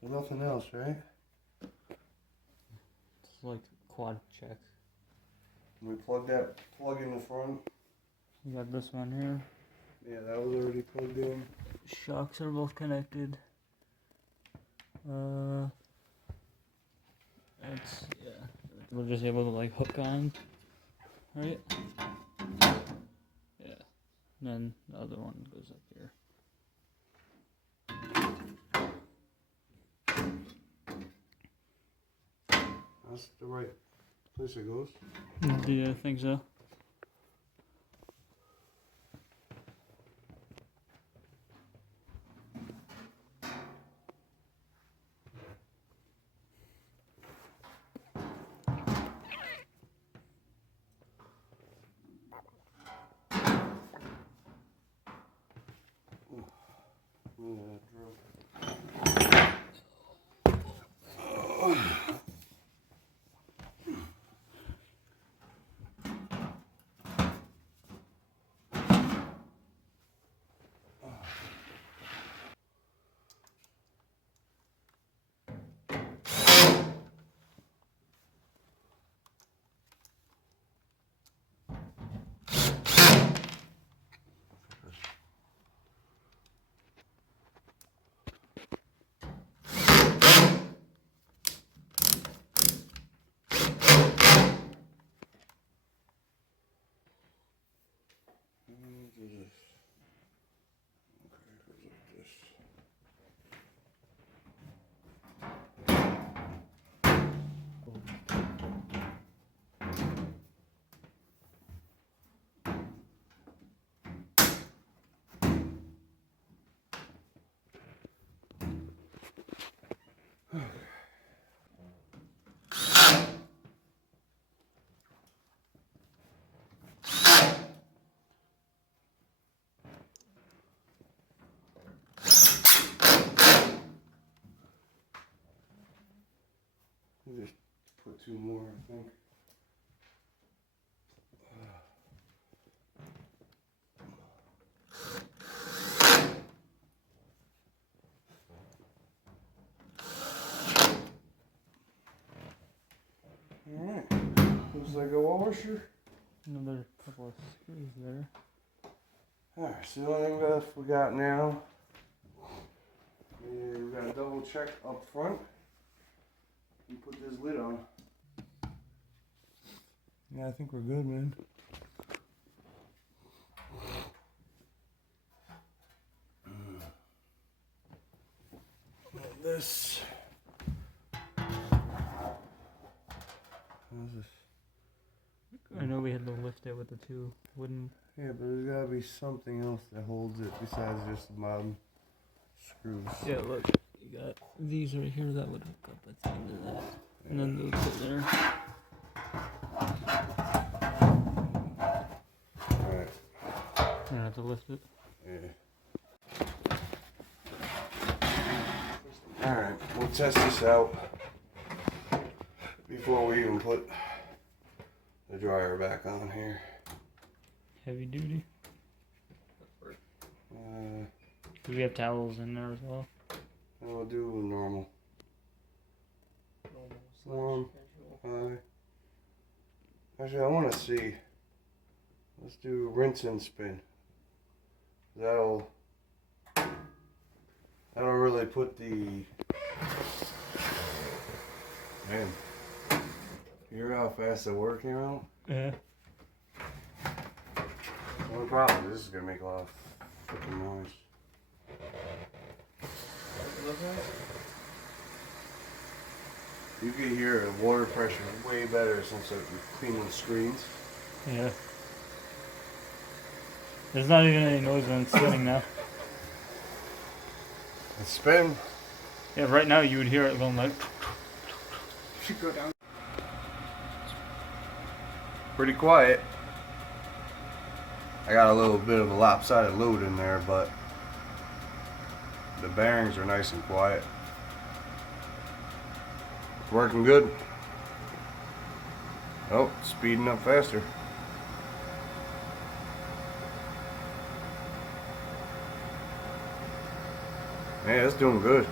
There's nothing else, right? It's like quad check. We plug that plug in the front. You got this one here. Yeah, that was already plugged in. Shocks are both connected. It's, yeah, we're just able to like hook on, right? Yeah, and then the other one goes up here. That's the right place it goes. Yeah, I think so. Just put two more, I think. Alright, looks like a washer. Another couple of screws there. Alright, so the only thing left we got now is we got to double check up front and put this lid on. Yeah, I think we're good, man. This. How's this? I know we had to lift it with the two wooden. Yeah, but there's gotta be something else that holds it besides just the bottom screws. Yeah, look. You got these right here that would hook up at the end of that. And then they'll put there. Alright. I don't have to lift it. Yeah. Alright, we'll test this out before we even put the dryer back on here. Heavy duty. Do we have towels in there as well? We'll do normal. Normal High. Actually, I want to see. Let's do rinse and spin. That'll really put the. Man, you hear how fast the water came out? Yeah. The only problem is this is gonna make a lot of freaking noise. You can hear the water pressure way better since we're cleaning the screens. Yeah. There's not even any noise when it's spinning now. It's spin. Yeah, right now you would hear it going like. Should go down. Pretty quiet. I got a little bit of a lopsided load in there, but the bearings are nice and quiet. It's working good. Oh, speeding up faster. Yeah, it's doing good.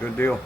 Good deal.